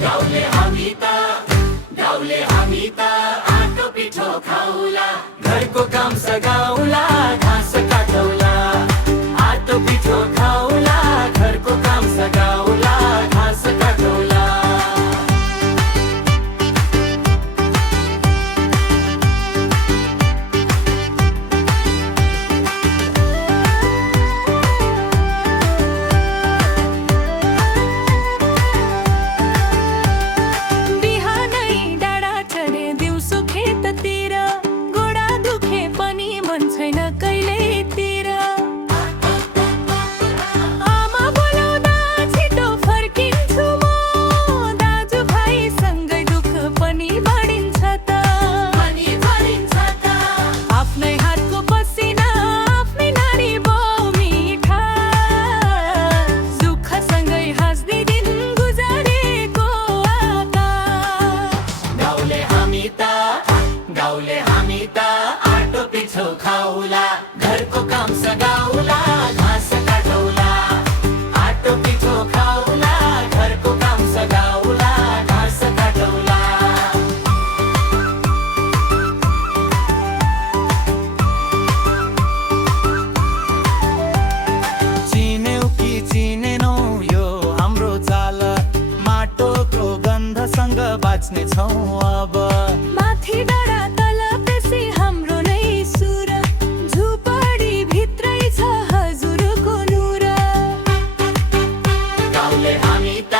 गाउँले हामी त आटो पिठो खाउला, घरको काम सगाउला, घाँस काटौला। आटो पिठो खाउला, घरको काम सगाउला, घाँस काटौला। गाउँले हामी त आटो पिठो खाउला, घरको काम सगाउला, घाँस काटौला। आटो पिठो खाउला, घरको काम सगाउला, घाँस काटौला। चिन्यौ कि चिनेनौ यो हाम्रो चाल, माटोको गन्धसँग बाँच्ने छौँ अब। माथि डाँडा तल पेसी हाम्रो नै सुर, झुपडी भित्रै छ हजुरको नुर। गाउँले हामी त